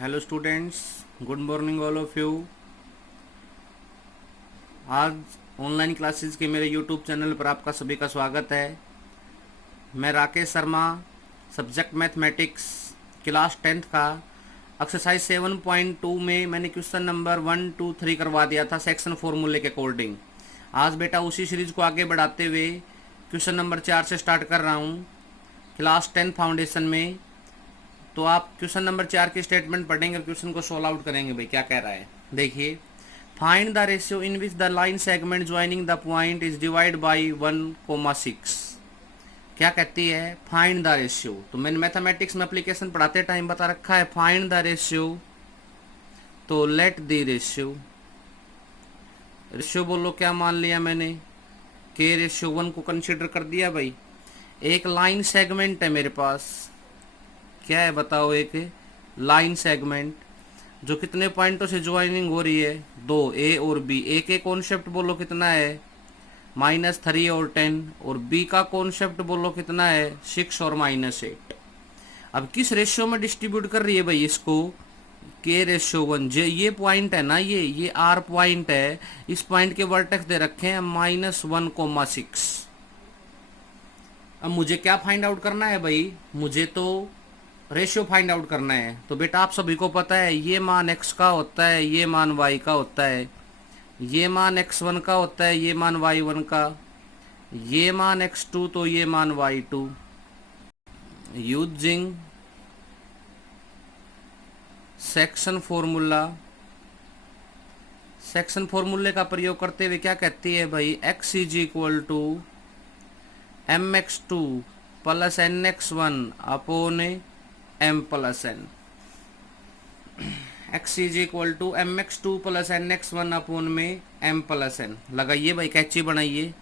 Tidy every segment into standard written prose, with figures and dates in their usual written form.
Hello students, good morning all of you. आज online classes के मेरे यूट्यूब चैनल पर आपका सभी का स्वागत है। मैं Rakesh Sharma, subject mathematics, class 10th का एक्सरसाइज 7.2 में मैंने क्वेश्चन नंबर 1, 2, 3 करवा दिया था सेक्शन फॉर्मूले के अकॉर्डिंग। आज बेटा उसी सीरीज को आगे बढ़ाते हुए क्वेश्चन नंबर 4 से स्टार्ट कर रहा हूँ क्लास 10 फाउंडेशन में। तो आप क्वेश्चन नंबर 4 की स्टेटमेंट पढ़ेंगे और क्वेश्चन को सॉल्व आउट करेंगे। भाई क्या कह रहा है, देखिए। Find the ratio in which the line segment joining the point is divide by 1,6। क्या कहती है, फाइंड द रेशियो। तो मैंने मैथमेटिक्स में एप्लीकेशन पढ़ाते टाइम बता रखा है फाइंड द रेशियो। तो लेट द रेशियो, रेशियो बोलो क्या मान लिया मैंने, के रेशियो 1 को कंसिडर कर दिया। भाई एक लाइन सेगमेंट है मेरे पास, क्या है बताओ, एक लाइन सेगमेंट जो कितने पॉइंटों से ज्वाइनिंग हो रही है, 2, ए और बी। ए के कॉन्सेप्ट बोलो कितना है, -3 और 10, और बी का कॉन्सेप्ट बोलो कितना है, 6 और -8। अब किस रेशियो में डिस्ट्रीब्यूट कर रही है भाई इसको, के रेशियो 1। जे ये पॉइंट है ना, ये आर पॉइंट है, इस पॉइंट के वर्टेक्स दे रखे हैं -1,6। अब मुझे क्या फाइंड आउट करना है भाई, मुझे तो रेशियो फाइंड आउट करना है। तो बेटा आप सभी को पता है ये मान x का होता है, ये मान y का होता है, ये मान x1 का होता है, ये मान y1 का, ये मान x2 तो ये मान y2। Using section formula, section फॉर्मूले का प्रयोग करते हुए क्या कहती है भाई, x is equal to mx2 plus nx1 upon m plus n। x is equal to mx2 plus nx1 upon में m प्लस n। लगाइए भाई, कैची बनाइए।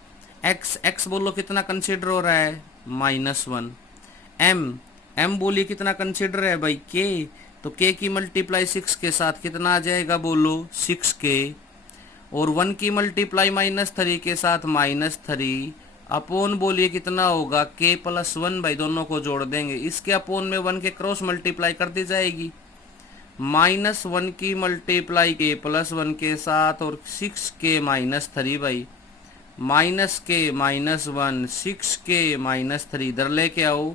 x बोलो कितना कंसिडर हो रहा है, -1। m बोलिए कितना कंसिडर है भाई, k। तो k की मल्टीप्लाई 6 के साथ कितना आ जाएगा बोलो, 6k। और 1 की मल्टीप्लाई -3 के साथ -3 अपोन बोलिए कितना होगा, k प्लस 1। भाई दोनों को जोड़ देंगे, इसके अपोन में 1 के क्रॉस मल्टीप्लाई कर दी जाएगी। -1 की मल्टीप्लाई k प्लस 1 के साथ और 6k -3 भाई, -k -1 6k -3 इधर लेके आओ,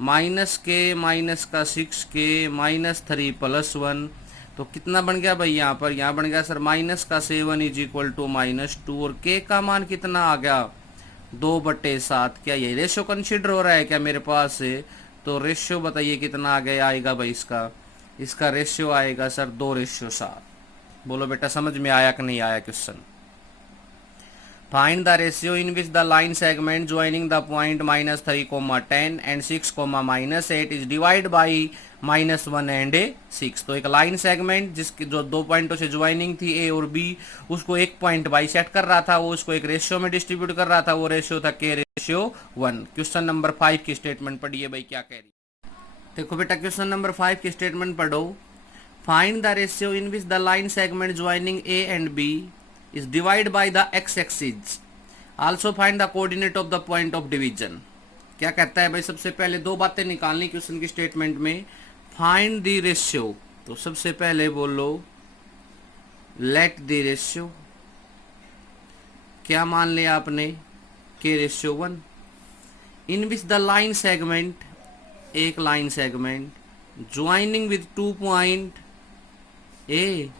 -k माइनस का 6k -3 प्लस 1। तो कितना बन गया भाई यहाँ पर, यहाँ बन गया सर -7 इज इक्वल टू -2। और k का मान कितना आ गया, 2/7। क्या ये रेशियो कंसिडर हो रहा है क्या मेरे पास से। तो रेशियो बताइए कितना आ गया आएगा भाई, इसका रेशियो आएगा सर 2:7। बोलो बेटा समझ में आया कि नहीं आया question. Find the ratio in which the line segment joining the point -3, 10 and 6, -8 is divide by -1 and 6। तो एक लाइन सेगमेंट जिसकी जो 2 पॉइंटों से ज्वाइनिंग थी ए और बी, उसको एक पॉइंट बाई सेट कर रहा था, वो उसको एक रेशियो में डिस्ट्रीब्यूट कर रहा था, वो रेशियो था के रेशियो 1। क्वेश्चन नंबर 5 की स्टेटमेंट पढ़िए भाई क्या कह रही। देखो बेटा क्वेश्चन नंबर 5 की स्टेटमेंट पढ़ो। Find the ratio in which the line segment joining A and B is divided by the x-axis. Also find the coordinate of the point of division. क्या कहता है भाई, सबसे पहले 2 बातें निकालनी क्वेश्चन की स्टेटमेंट में। फाइंड द रेशियो, तो सबसे पहले बोलो लेट द रेशियो। क्या मान लिया आपने, के ratio 1। In which the line segment, एक line segment joining with 2 point A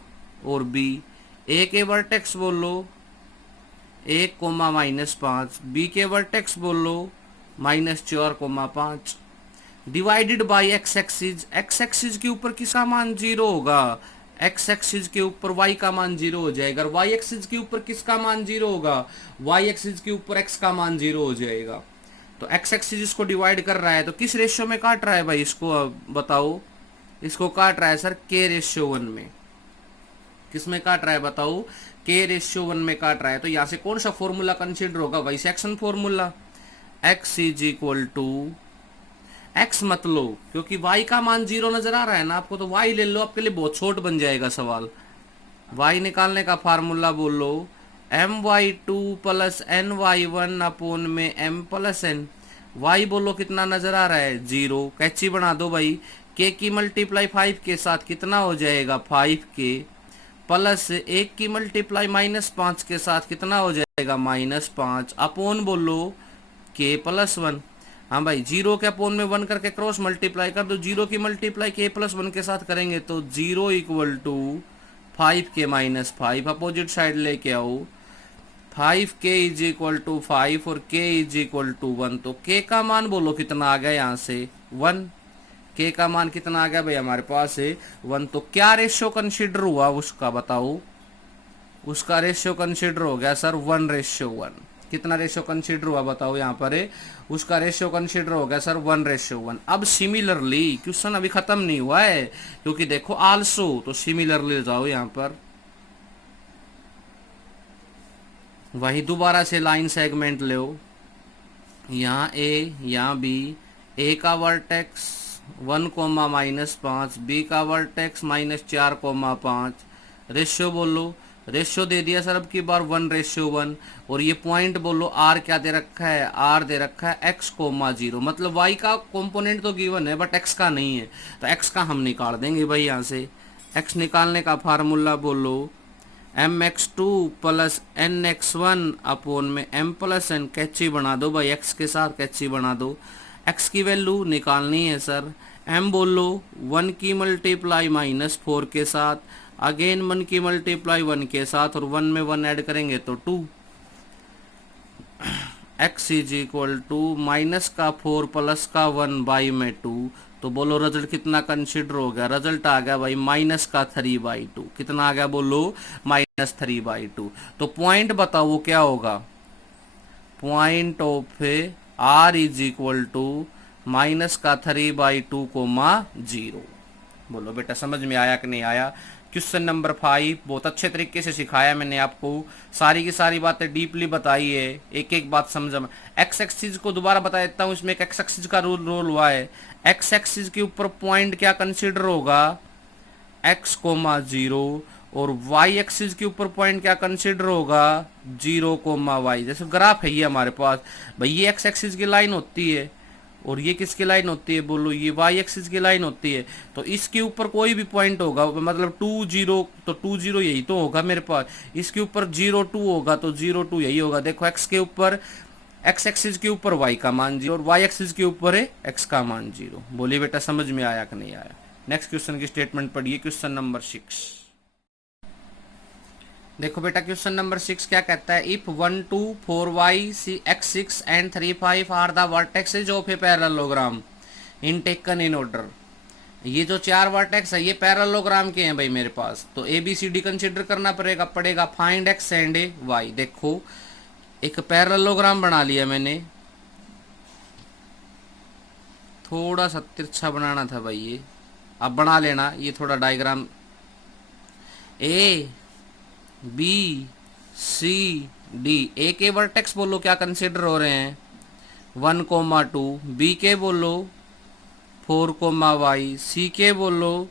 और बी। ए के वर्टेक्स बोलो 1, -5, बी के वर्टेक्स बोलो -4, 5। Divided by x axis, x axis के ऊपर किसका मान 0 होगा, एक्स एक्सिस के ऊपर वाई का मान 0 हो जाएगा। वाई एक्सिस के ऊपर किसका मान 0 होगा, वाई एक्सिस के ऊपर एक्स का मान 0 हो जाएगा। तो एक्स एक्सिस इसको डिवाइड कर रहा है, तो किस रेशियो में काट रहा है भाई इसको, बताओ। इसको काट रहा है सर के रेशियो 1 में। किस में काट रहा है बताओ, के रेशियो 1 में काट रहा है। तो यहां से कौन सा फॉर्मूला कंसीडर होगा भाई, section formula. x is equal to, x मत लो क्योंकि y का मान 0 नजर आ रहा है ना आपको, तो y ले लो, आपके लिए बहुत छोट बन जाएगा सवाल। y निकालने का फार्मूला बोलो my2 प्लस ny1 अपोन में m प्लस n। y बोलो कितना नजर आ रहा है, 0। कैची बना दो भाई, के की मल्टीप्लाई 5 के साथ कितना हो जाएगा 5k प्लस 1 की मल्टीप्लाई -5 के साथ कितना हो जाएगा -5 अपोन बोलो k प्लस 1। हाँ भाई, जीरो के अपोन में 1 करके क्रॉस मल्टीप्लाई कर दो, जीरो की मल्टीप्लाई k प्लस 1 के साथ करेंगे तो 0 equal to 5k -5, opposite side लेके आओ, 5k इज इक्वल टू 5 और k इज इक्वल टू 1। तो k का मान बोलो कितना आ गया यहाँ से 1, k का मान कितना आ गया भाई हमारे पास है 1। तो क्या रेशियो कंसीडर हुआ उसका बताओ, उसका रेशियो कंसीडर हो गया सर 1:1। कितना रेशियो कंसीडर हुआ बताओ यहाँ पर है, उसका रेशियो कंसीडर हो गया सर 1:1। अब सिमिलरली क्वेश्चन अभी खत्म नहीं हुआ है, क्योंकि देखो आल्सो, तो सिमिलरली जाओ यहाँ पर, वही दोबारा से लाइन सेगमेंट लो, यहाँ ए यहाँ बी, ए का वर्टेक्स 1, -5, बी का वर्टेक्स -4, रेशियो बोलो, रेशियो दे दिया सर अब की बार 1:1। और ये पॉइंट बोलो आर क्या दे रखा है, आर दे रखा है x,0, मतलब y का कंपोनेंट तो गिवन है बट x का नहीं है, तो x का हम निकाल देंगे भाई यहाँ से। x निकालने का फार्मूला बोलो mx2 प्लस nx1 अपोन में m प्लस n, कैची बना दो भाई, x के साथ कैची बना दो, x की वैल्यू निकालनी है सर, m बोलो 1 की मल्टीप्लाई -4 के साथ, अगेन 1 की मल्टीप्लाई 1 के साथ, और 1 में 1 ऐड करेंगे तो 2, x is equal to -4 plus का 1/2। तो बोलो रिजल्ट कितना कंसीडर हो गया, रिजल्ट आ गया भाई -3/2। कितना आ गया बोलो -3/2। तो पॉइंट बताओ वो क्या होगा, point of r is equal to -3/2, 0। बोलो बेटा समझ में आया कि नहीं आया। क्वेश्चन नंबर 5 बहुत अच्छे तरीके से सिखाया मैंने आपको, सारी की सारी बातें डीपली बताई है, एक एक बात समझ में। एक्स एक्सिस को दोबारा बता देता हूँ, इसमें एक एक्स एक्सिस का रोल हुआ है। एक्स एक्सिस के ऊपर पॉइंट क्या कंसीडर होगा x,0, और y एक्सिस के ऊपर पॉइंट क्या कंसीडर होगा 0,y। जैसे ग्राफ है ये हमारे पास भाई, ये x एक्सिस की लाइन होती है और ये किसकी लाइन होती है बोलो, ये y एक्सिस की लाइन होती है। तो इसके ऊपर कोई भी पॉइंट होगा, मतलब 2, 0, तो 2, 0 यही तो होगा मेरे पास, इसके ऊपर 0, 2 होगा तो 0, 2 यही होगा। देखो x के ऊपर, x एक्सिस के ऊपर y का मान 0 और y एक्सिस के ऊपर है x का मान 0। बोलिए बेटा समझ में आया कि नहीं आया। नेक्स्ट क्वेश्चन की स्टेटमेंट पढ़िए, क्वेश्चन नंबर 6। देखो बेटा क्वेश्चन नंबर 6 क्या कहता है, if 1, 2, 4y x6 and 3, 5 are the vertexes of a parallelogram in taken in order. ये जो 4 वर्टेक्स है ये पैरेललोग्राम के हैं भाई मेरे पास, तो A B C D consider करना पड़ेगा। Find x and y. देखो एक पैरेललोग्राम बना लिया मैंने, थोड़ा सा तिरछा बनाना था भाई ये, अब बना लेना ये थोड़ा diagram. A B C D, A के वर्टेक्स बोलो क्या कंसिडर हो रहे हैं 1,2, बी के बोलो 4,y, सी के बोलो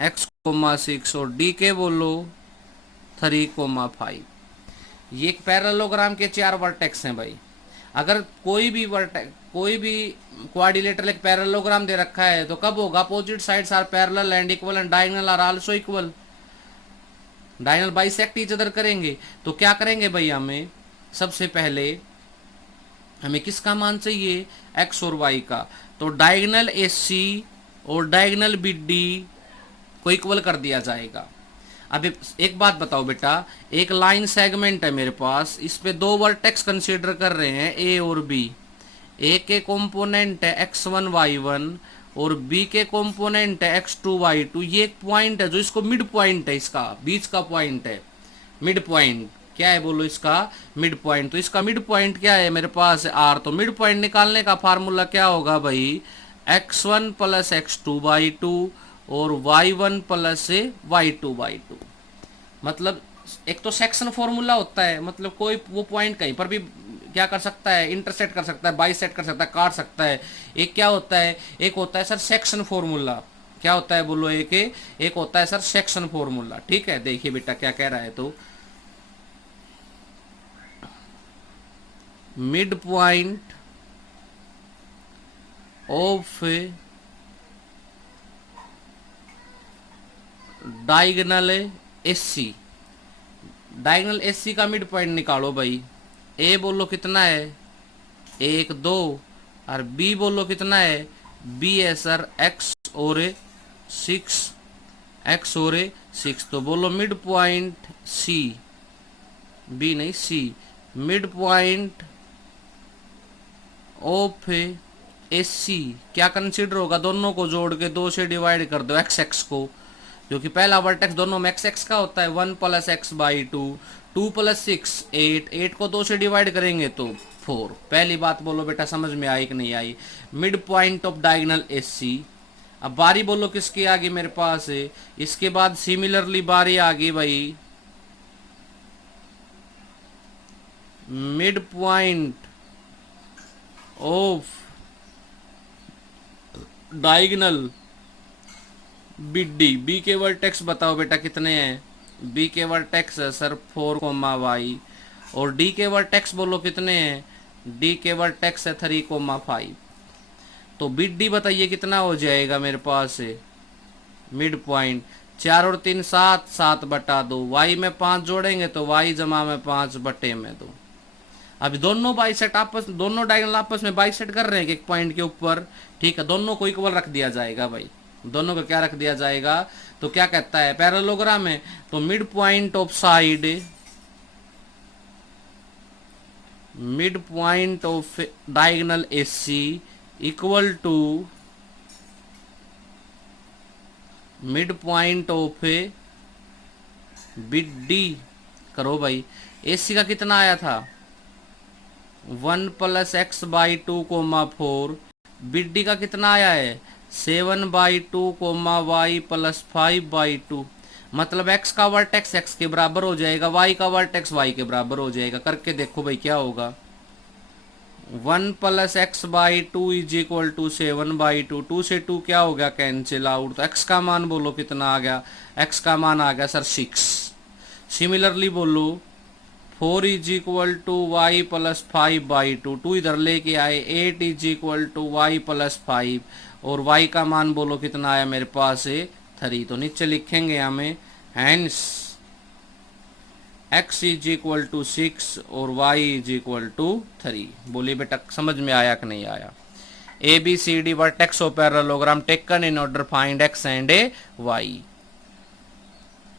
x,6 और डी के बोलो 3,5। ये एक पैरेललोग्राम के 4 वर्टेक्स हैं भाई। अगर कोई भी क्वाड्रिलेटरल एक पैरेललोग्राम दे रखा है तो कब होगा, opposite sides are parallel and equal and diagonal are also equal, diagonal bisect each other करेंगे। तो क्या करेंगे भाई, हमें सबसे पहले हमें किसका मान चाहिए x और y का, तो डायगोनल AC और डायगोनल BD को इक्वल कर दिया जाएगा। अब एक बात बताओ बेटा, एक लाइन सेगमेंट है मेरे पास, इस पे 2 वर्टेक्स कंसीडर कर रहे हैं A और B। A के कंपोनेंट है x1 y1 और B के कंपोनेंट है x2 y2। ये एक पॉइंट है जो इसको मिड पॉइंट है, इसका बीच का पॉइंट है, मिड पॉइंट क्या है बोलो, इसका मिड पॉइंट। तो इसका मिड पॉइंट क्या है मेरे पास R। तो मिड पॉइंट निकालने का फार्मूला क्या होगा भाई, x1 प्लस x2/2 और y1 प्लस y2/2। मतलब एक तो सेक्शन फॉर्मूला होता है, मतलब कोई वो पॉइंट कहीं पर भी क्या कर सकता है, इंटरसेक्ट कर सकता है, बाइसेक्ट कर सकता है, काट सकता है। एक क्या होता है, एक होता है सर सेक्शन फॉर्मूला। क्या होता है बोलो, एक होता है सर सेक्शन फॉर्मूला। ठीक है, देखिए बेटा क्या कह रहा है, तो mid point of diagonal SC, diagonal SC का मिड पॉइंट निकालो भाई। ए बोलो कितना है 1 2, और बी बोलो कितना है, बी है सर एक्स और 6, एक्स और 6। तो बोलो मिड पॉइंट सी, बी नहीं C, mid point of S C क्या कंसीडर होगा, दोनों को जोड़ के 2 से डिवाइड कर दो एक्स एक्स को, जो कि पहला वर्टेक्स दोनों में एक्स एक्स का होता है 1 प्लस एक्स बाई 2, 2 प्लस 6 8, 8 को 2 से डिवाइड करेंगे तो 4। पहली बात बोलो बेटा समझ में आई कि नहीं आई, mid point of diagonal S C. अब बारी बोलो किसकी आ गई मेरे पास है, इसके बाद सिमिलरली बारी आ गई भाई mid point of diagonal B D. B के वर्टेक्स बताओ बेटा कितने हैं, बी के वर्टेक्स है सर 4 कोमा वाई, और डी के वर्टेक्स बोलो कितने हैं, डी के वर्टेक्स है 3 कोमा 5। तो बी डी बताइए कितना हो जाएगा मेरे पास है मिड पॉइंट, 4 और 3 7, 7 बटा 2, वाई में 5 जोड़ेंगे तो वाई जमा में 5 बटे में 2। अभी दोनों बाइसेट आपस, दोनों डायगोनल आपस में बाइसेट कर रहे हैं एक पॉइंट के ऊपर, ठीक है, दोनों को इक्वल रख दिया जाएगा भाई, दोनों को क्या रख दिया जाएगा, तो क्या कहता है पैरेललोग्राम है, तो mid point of side, mid point of diagonal AC equal to mid point of B D. करो भाई, एससी का कितना आया था 1 plus x by 2 comma 4, B D का कितना आया है 7 by 2 comma y plus 5 by 2। मतलब x का वर्टेक्स x के बराबर हो जाएगा, y का वर्टेक्स y के बराबर हो जाएगा। करके देखो भाई क्या होगा, 1 plus x by 2 is equal to 7 by 2, 2 से 2 क्या हो गया कैंसिल आउट, तो x का मान बोलो कितना आ गया, x का मान आ गया सर 6। सिमिलरली बोलो 4 is equal to y plus 5 by 2, 2 इधर लेके आए, 8 is equal to y plus 5, और y का मान बोलो कितना आया मेरे पास है 3। तो नीचे लिखेंगे हमें hence x is equal to 6 और y इज इक्वल टू 3। बोलिए बेटा समझ में आया कि नहीं आया। A B C D vertex of parallelogram taken in order find x and y।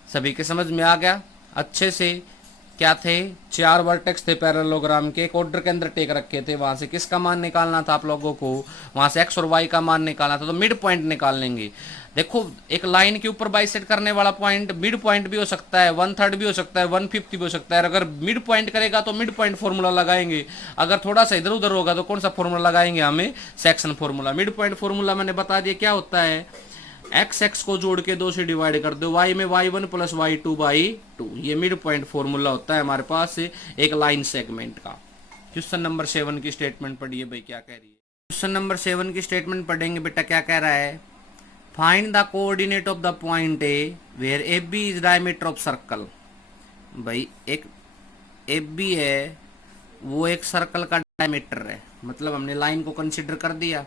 सभी के समझ में आ गया अच्छे से। क्या थे 4 वर्टेक्स थे पैरेललोग्राम के, एक ऑर्डर के अंदर टेक रखे थे, वहां से किसका मान निकालना था आप लोगों को, वहां से x और y का मान निकालना था, तो मिड पॉइंट निकाल लेंगे। देखो एक लाइन के ऊपर बाइसेट करने वाला पॉइंट मिड पॉइंट भी हो सकता है, 1/3 भी हो सकता है, 1/5 भी हो सकता है। अगर मिड पॉइंट करेगा तो मिड पॉइंट फॉर्मूला लगाएंगे, अगर थोड़ा सा इधर उधर होगा तो कौन सा फॉर्मूला लगाएंगे हमें, section formula. Mid point formula मैंने बता दिया क्या होता है, एक्स एक्स को जोड़ के 2 से डिवाइड कर दो, y में y1 प्लस y2 बाई 2, ये मिड पॉइंट फॉर्मूला होता है हमारे पास एक लाइन सेगमेंट का। क्वेश्चन नंबर 7 की स्टेटमेंट पढ़िए भाई क्या कह रही है। क्वेश्चन नंबर 7 की स्टेटमेंट पढ़ेंगे बेटा, क्या कह रहा है, find the coordinate of the point A where A B is diameter of circle. भाई एक ए बी है वो एक सर्कल का डायमीटर है, मतलब हमने लाइन को कंसिडर कर दिया।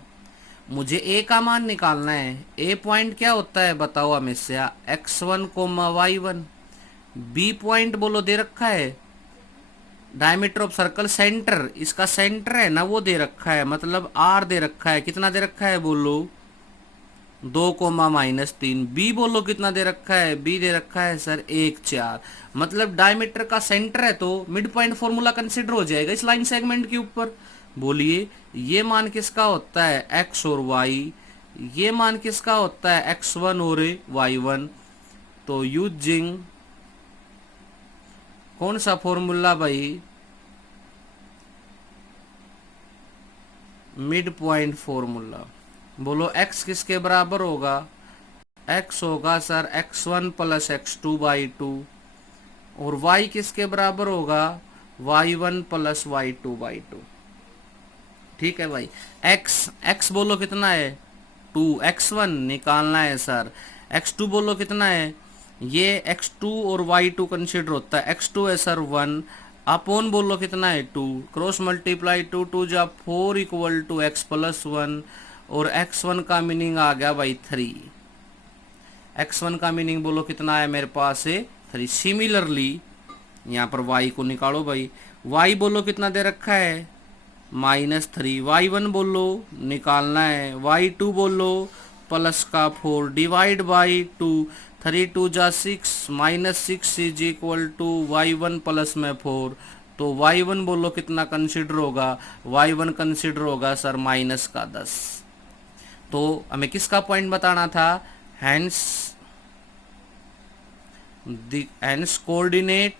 मुझे ए का मान निकालना है, ए पॉइंट क्या होता है बताओ हमेशा x1 coma y1। B point बोलो दे रखा है डायमीटर ऑफ सर्कल, सेंटर इसका सेंटर है ना वो दे रखा है, मतलब r दे रखा है, कितना दे रखा है बोलो 2 कोमा -3। बी बोलो कितना दे रखा है, बी दे रखा है सर 1 4। मतलब डायमीटर का सेंटर है तो मिड पॉइंट फॉर्मूला कंसिडर हो जाएगा इस लाइन सेगमेंट के ऊपर। बोलिए ये मान किसका होता है x और y, ये मान किसका होता है x1 और y1। तो यूजिंग कौन सा फॉर्मूला भाई, मिड पॉइंट फॉर्मूला। बोलो x किसके बराबर होगा, x होगा sir x1 plus x2 by 2, और y किसके बराबर होगा y1 प्लस y2 बाई 2। ठीक है भाई, x बोलो कितना है 2, x1 निकालना है सर, x2 बोलो कितना है, ये x2 और y2 कंसिडर होता है, x2 है सर 1, अपॉन बोलो कितना है 2, क्रॉस मल्टीप्लाई 2 2 जा 4 इक्वल टू x प्लस 1, और x1 का मीनिंग आ गया भाई 3। x1 का मीनिंग बोलो कितना है मेरे पास से 3। सिमिलरली यहाँ पर y को निकालो भाई, y बोलो कितना दे रखा है -3, y1 बोलो निकालना है, y2 बोलो प्लस का 4 डिवाइड बाई 2, 3 2 जा 6 -6 is equal to y1 plus में 4। तो y1 बोलो कितना कंसिडर होगा, y1 कंसिडर होगा सर -10। तो हमें किसका पॉइंट बताना था, hence coordinate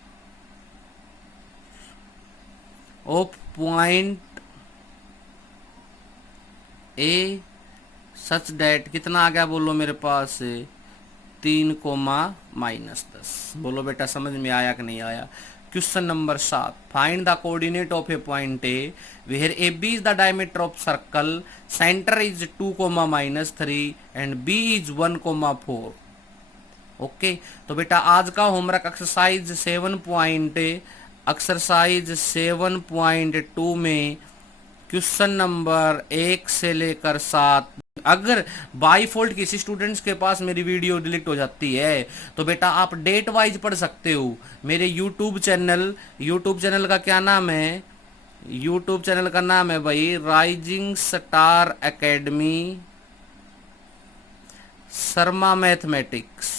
of point A such that कितना आ गया बोलो मेरे पास 3, -10। बोलो बेटा समझ में आया कि नहीं आया। Question number 7, find the coordinate of a point A where A B is the diameter of circle, centre is 2, -3 and B is 1, 4। Okay तो बेटा आज का होमवर्क एक्सरसाइज 7.2 में क्वेश्चन नंबर 1 से लेकर 7। अगर बाई फॉल्ट किसी स्टूडेंट्स के पास मेरी वीडियो डिलीट हो जाती है तो बेटा आप डेट वाइज पढ़ सकते हो। मेरे यूट्यूब चैनल का क्या नाम है, यूट्यूब चैनल का नाम है भाई rising star academy Sharma mathematics.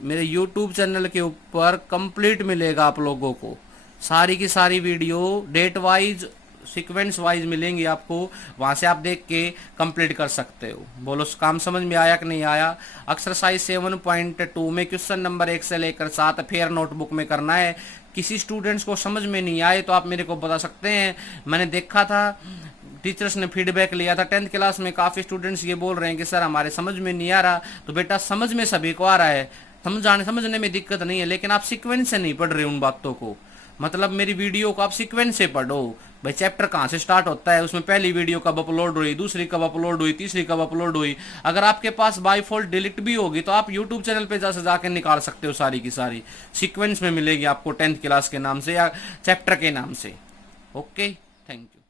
मेरे यूट्यूब चैनल के ऊपर कंप्लीट मिलेगा आप लोगों को, सारी की सारी video date wise sequence wise मिलेंगी आपको, वहां से आप देख के कंप्लीट कर सकते हो। बोलो काम समझ में आया कि नहीं आया। एक्सरसाइज 7.2 में क्वेश्चन नंबर 1 से लेकर 7 फेयर नोटबुक में करना है। किसी स्टूडेंट्स को समझ में नहीं आए तो आप मेरे को बता सकते हैं। मैंने देखा था टीचर्स ने फीडबैक लिया था 10th क्लास में, काफ़ी स्टूडेंट्स ये बोल रहे हैं कि सर हमारे समझ में नहीं आ रहा। तो बेटा समझ में सभी को आ रहा है, समझने में दिक्कत नहीं है, लेकिन आप सीक्वेंस से नहीं पढ़ रहे उन बातों को। मतलब मेरी वीडियो को आप सीक्वेंस से पढ़ो भाई। चैप्टर कहाँ से स्टार्ट होता है, उसमें पहली वीडियो कब अपलोड हुई, दूसरी कब अपलोड हुई, तीसरी कब अपलोड हुई। अगर आपके पास बाय फॉल्ट डिलीट भी होगी तो आप यूट्यूब चैनल पे जाके निकाल सकते हो, सारी की सारी सीक्वेंस में मिलेगी आपको 10th क्लास के नाम से या चैप्टर के नाम से। Okay thank you.